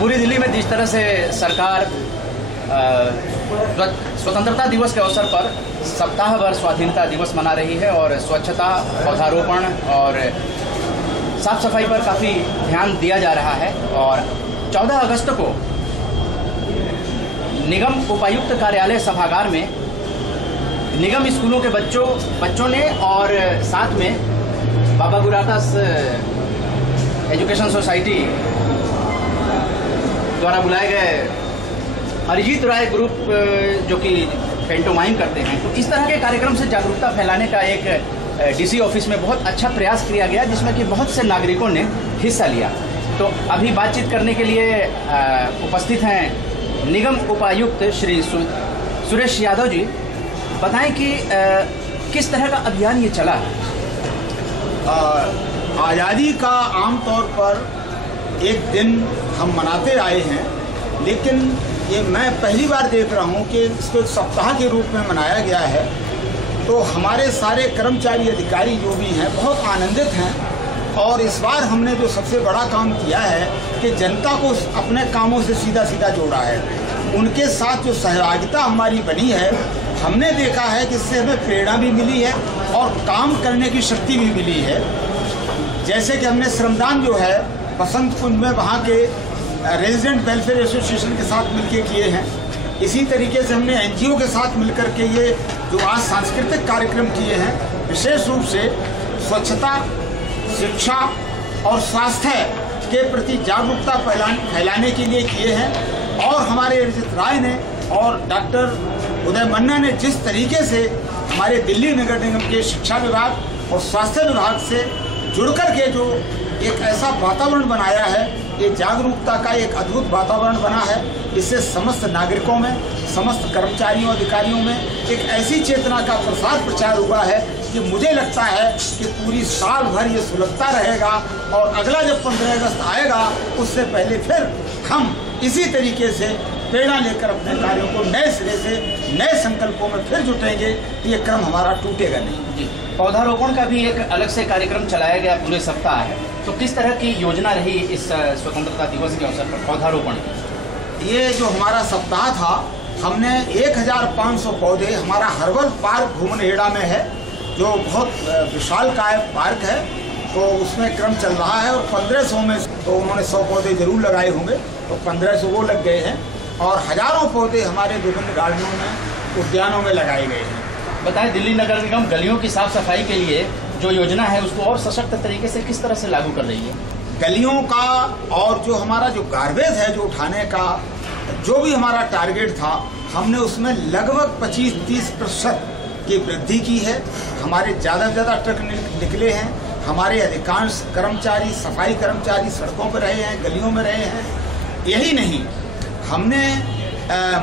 पूरी दिल्ली में जिस तरह से सरकार स्वतंत्रता दिवस के अवसर पर सप्ताह भर स्वाधीनता दिवस मना रही है और स्वच्छता, पौधारोपण और साफ सफाई पर काफ़ी ध्यान दिया जा रहा है। और 14 अगस्त को निगम उपायुक्त कार्यालय सभागार में निगम स्कूलों के बच्चों ने और साथ में बाबा गुरादास एजुकेशन सोसाइटी द्वारा बुलाए गए अरिजीत राय ग्रुप जो कि पेंटोमाइम करते हैं, तो इस तरह के कार्यक्रम से जागरूकता फैलाने का एक डीसी ऑफिस में बहुत अच्छा प्रयास किया गया, जिसमें कि बहुत से नागरिकों ने हिस्सा लिया। तो अभी बातचीत करने के लिए उपस्थित हैं निगम उपायुक्त श्री सुरेश यादव जी। बताएं कि किस तरह का अभियान ये चला है। आज़ादी का आमतौर पर एक दिन हम मनाते आए हैं, लेकिन ये मैं पहली बार देख रहा हूँ कि इसको सप्ताह के रूप में मनाया गया है। तो हमारे सारे कर्मचारी अधिकारी जो भी हैं बहुत आनंदित हैं। और इस बार हमने जो सबसे बड़ा काम किया है कि जनता को अपने कामों से सीधा सीधा जोड़ा है। उनके साथ जो सहभागिता हमारी बनी है, हमने देखा है कि इससे हमें प्रेरणा भी मिली है और काम करने की शक्ति भी मिली है। जैसे कि हमने श्रमदान जो है बसंत कुंज में वहाँ के रेजिडेंट वेलफेयर एसोसिएशन के साथ मिलकर किए हैं। इसी तरीके से हमने एनजीओ के साथ मिलकर के ये जो आज सांस्कृतिक कार्यक्रम किए हैं, विशेष रूप से स्वच्छता, शिक्षा और स्वास्थ्य के प्रति जागरूकता फैलाने के लिए किए हैं। और हमारे अरिजीत राय ने और डॉक्टर उदय मन्ना ने जिस तरीके से हमारे दिल्ली नगर निगम के शिक्षा विभाग और स्वास्थ्य विभाग से जुड़कर के जो एक ऐसा वातावरण बनाया है, ये जागरूकता का एक अद्भुत वातावरण बना है। इससे समस्त नागरिकों में, समस्त कर्मचारियों, अधिकारियों में एक ऐसी चेतना का प्रचार हुआ है कि मुझे लगता है कि पूरी साल भर ये सुलगता रहेगा। और अगला जब 15 अगस्त आएगा, उससे पहले फिर हम इसी तरीके से प्रेरणा लेकर अपने कार्यों को नए सिरे से, नए संकल्पों में फिर जुटेंगे। ये क्रम हमारा टूटेगा नहीं। जी, पौधारोपण का भी एक अलग से कार्यक्रम चलाया गया पूरे सप्ताह है, तो किस तरह की योजना रही इस स्वतंत्रता दिवस के अवसर पर पौधारोपण की? ये जो हमारा सप्ताह था, हमने 1500 पौधे, हमारा हर्बल पार्क भुवनहेड़ा में है जो बहुत विशालकाय पार्क है, तो उसमें क्रम चल रहा है। और 1500 में तो उन्होंने 100 पौधे जरूर लगाए होंगे, तो 1500 वो लग गए हैं। और हजारों पौधे हमारे विभिन्न गार्डनों में, उद्यानों में लगाए गए हैं। बताएं, दिल्ली नगर निगम गलियों की साफ सफाई के लिए जो योजना है उसको और सशक्त तरीके से किस तरह से लागू कर रही है? गलियों का और जो हमारा जो गार्बेज है जो उठाने का जो भी हमारा टारगेट था, हमने उसमें लगभग 25-30% की वृद्धि की है। हमारे ज़्यादा से ज़्यादा ट्रक निकले हैं। हमारे अधिकांश कर्मचारी, सफाई कर्मचारी सड़कों पर रहे हैं, गलियों में रहे हैं। यही नहीं, हमने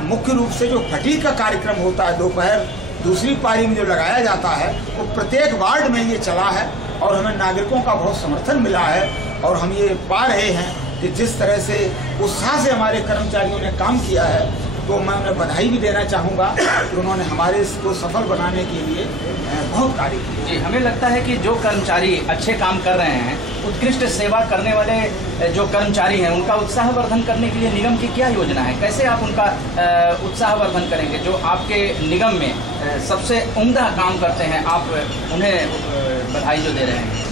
मुख्य रूप से जो फटीग का कार्यक्रम होता है दोपहर दूसरी पारी में जो लगाया जाता है, वो प्रत्येक वार्ड में ये चला है और हमें नागरिकों का बहुत समर्थन मिला है। और हम ये पा रहे हैं कि जिस तरह से उत्साह से हमारे कर्मचारियों ने काम किया है, तो मैं उन्हें बधाई भी देना चाहूँगा कि उन्होंने हमारे इसको सफल बनाने के लिए बहुत कार्य किया। जी, हमें लगता है कि जो कर्मचारी अच्छे काम कर रहे हैं, उत्कृष्ट सेवा करने वाले जो कर्मचारी हैं, उनका उत्साहवर्धन करने के लिए निगम की क्या योजना है? कैसे आप उनका उत्साहवर्धन करेंगे? जो आपके निगम में सबसे उम्दा काम करते हैं, आप उन्हें बधाई जो दे रहे हैं।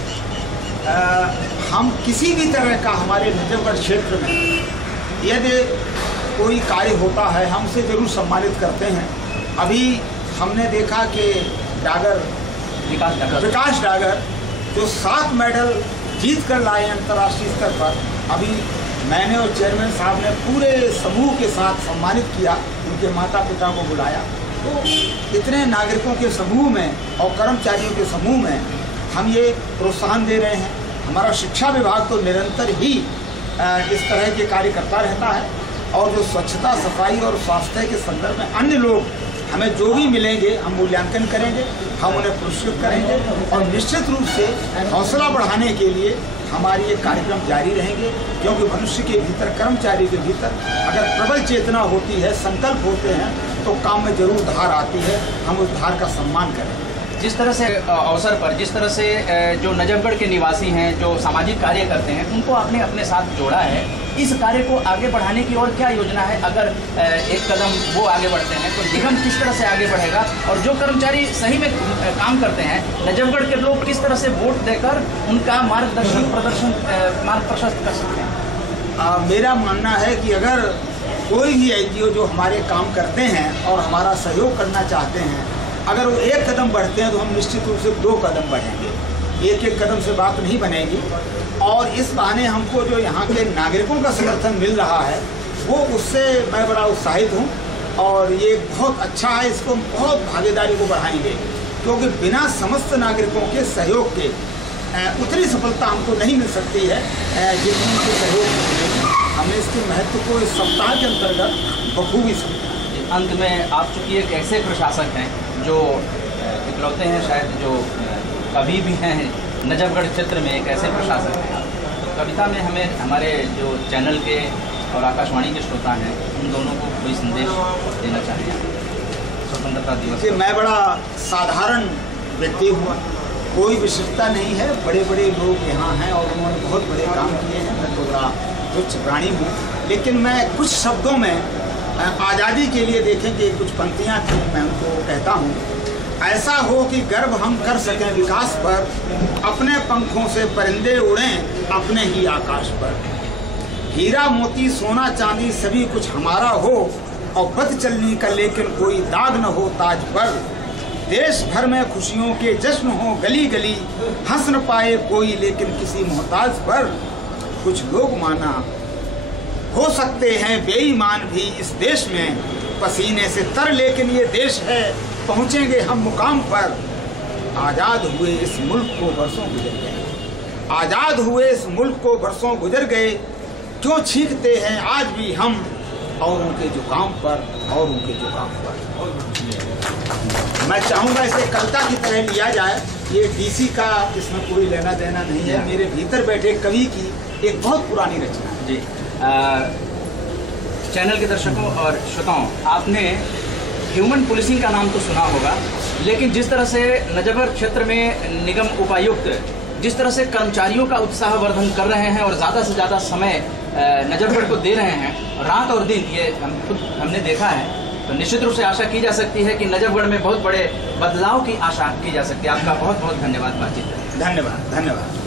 हम किसी भी तरह का हमारे नजफगढ़ क्षेत्र में यदि कोई कार्य होता है, हम उसे जरूर सम्मानित करते हैं। अभी हमने देखा कि विकास डागर जो 7 मेडल जीत कर लाए अंतर्राष्ट्रीय स्तर पर, अभी मैंने और चेयरमैन साहब ने पूरे समूह के साथ सम्मानित किया, उनके माता पिता को बुलाया। तो इतने नागरिकों के समूह में और कर्मचारियों के समूह में हम ये प्रोत्साहन दे रहे हैं। हमारा शिक्षा विभाग तो निरंतर ही इस तरह के कार्य करता रहता है। और जो स्वच्छता, सफाई और स्वास्थ्य के संदर्भ में अन्य लोग हमें जो भी मिलेंगे, हम मूल्यांकन करेंगे, हम उन्हें पुरस्कृत करेंगे। और निश्चित रूप से हौसला बढ़ाने के लिए हमारी ये कार्यक्रम जारी रहेंगे, क्योंकि मनुष्य के भीतर, कर्मचारी के भीतर अगर प्रबल चेतना होती है, संकल्प होते हैं, तो काम में जरूर धार आती है। हम उस धार का सम्मान करें। जिस तरह से अवसर पर, जिस तरह से जो नजफगढ़ के निवासी हैं, जो सामाजिक कार्य करते हैं, उनको आपने अपने साथ जोड़ा है, इस कार्य को आगे बढ़ाने की और क्या योजना है? अगर एक कदम वो आगे बढ़ते हैं तो निगम किस तरह से आगे बढ़ेगा, और जो कर्मचारी सही में काम करते हैं नजफगढ़ के लोग किस तरह से वोट देकर उनका मार्ग प्रशस्त कर सकते हैं? मेरा मानना है कि अगर कोई भी NGO जो हमारे काम करते हैं और हमारा सहयोग करना चाहते हैं, अगर वो एक कदम बढ़ते हैं तो हम निश्चित रूप से 2 कदम बढ़ेंगे। एक कदम से बात नहीं बनेगी, और इस बहाने हमको जो यहाँ के नागरिकों का समर्थन मिल रहा है वो उससे मैं बड़ा उत्साहित हूँ, और ये बहुत अच्छा है। इसको बहुत भागीदारी को बढ़ाएंगे, क्योंकि बिना समस्त नागरिकों के सहयोग के उतनी सफलता हमको नहीं मिल सकती है जितनी उनके सहयोग मिलेगी। हमने इसके महत्व को इस सप्ताह के अंतर्गत बखूबी समझा। अंत में आप चूँकि एक ऐसे प्रशासक हैं जो इकलौते हैं शायद जो कभी भी हैं नजफगढ़ क्षेत्र में, एक ऐसे प्रशासक हैं, तो कविता में हमें हमारे जो चैनल के और आकाशवाणी के श्रोता हैं उन दोनों को कोई संदेश देना चाहिए स्वतंत्रता दिवस? मैं बड़ा साधारण व्यक्ति हुआ, कोई विशेषता नहीं है। बड़े बड़े लोग यहाँ हैं और उन्होंने बहुत बड़े काम किए हैं। मैं तो बड़ा तुच्छ प्राणी हूँ, लेकिन मैं कुछ शब्दों में आज़ादी के लिए देखें कि कुछ पंक्तियाँ थी, मैं उनको कहता हूँ। ऐसा हो कि गर्व हम कर सकें विकास पर, अपने पंखों से परिंदे उड़ें अपने ही आकाश पर। हीरा मोती सोना चांदी सभी कुछ हमारा हो, और बद चलनी का लेकिन कोई दाग न हो ताज पर। देश भर में खुशियों के जश्न हो गली गली, हंस न पाए कोई लेकिन किसी मोहताज पर। कुछ लोग माना हो सकते हैं बेईमान भी इस देश में, पसीने से तर लेकिन ये देश है, पहुँचेंगे हम मुकाम पर। आज़ाद हुए इस मुल्क को बरसों गुजर गए, आज़ाद हुए इस मुल्क को बरसों गुजर गए, क्यों छींकते हैं आज भी हम और उनके जुकाम पर, और उनके जुकाम पर। मैं चाहूँगा इसे कविता की तरह लिया जाए। ये DC का इसमें कोई लेना देना नहीं है, मेरे भीतर बैठे कवि की एक बहुत पुरानी रचना है। जी, चैनल के दर्शकों और श्रोताओं, आपने ह्यूमन पुलिसिंग का नाम तो सुना होगा, लेकिन जिस तरह से नजफगढ़ क्षेत्र में निगम उपायुक्त जिस तरह से कर्मचारियों का उत्साहवर्धन कर रहे हैं और ज़्यादा से ज़्यादा समय नजफगढ़ को दे रहे हैं, रात और दिन, ये हमने देखा है, तो निश्चित रूप से आशा की जा सकती है कि नजफगढ़ में बहुत बड़े बदलाव की आशा की जा सकती है। आपका बहुत बहुत धन्यवाद बातचीत। धन्यवाद।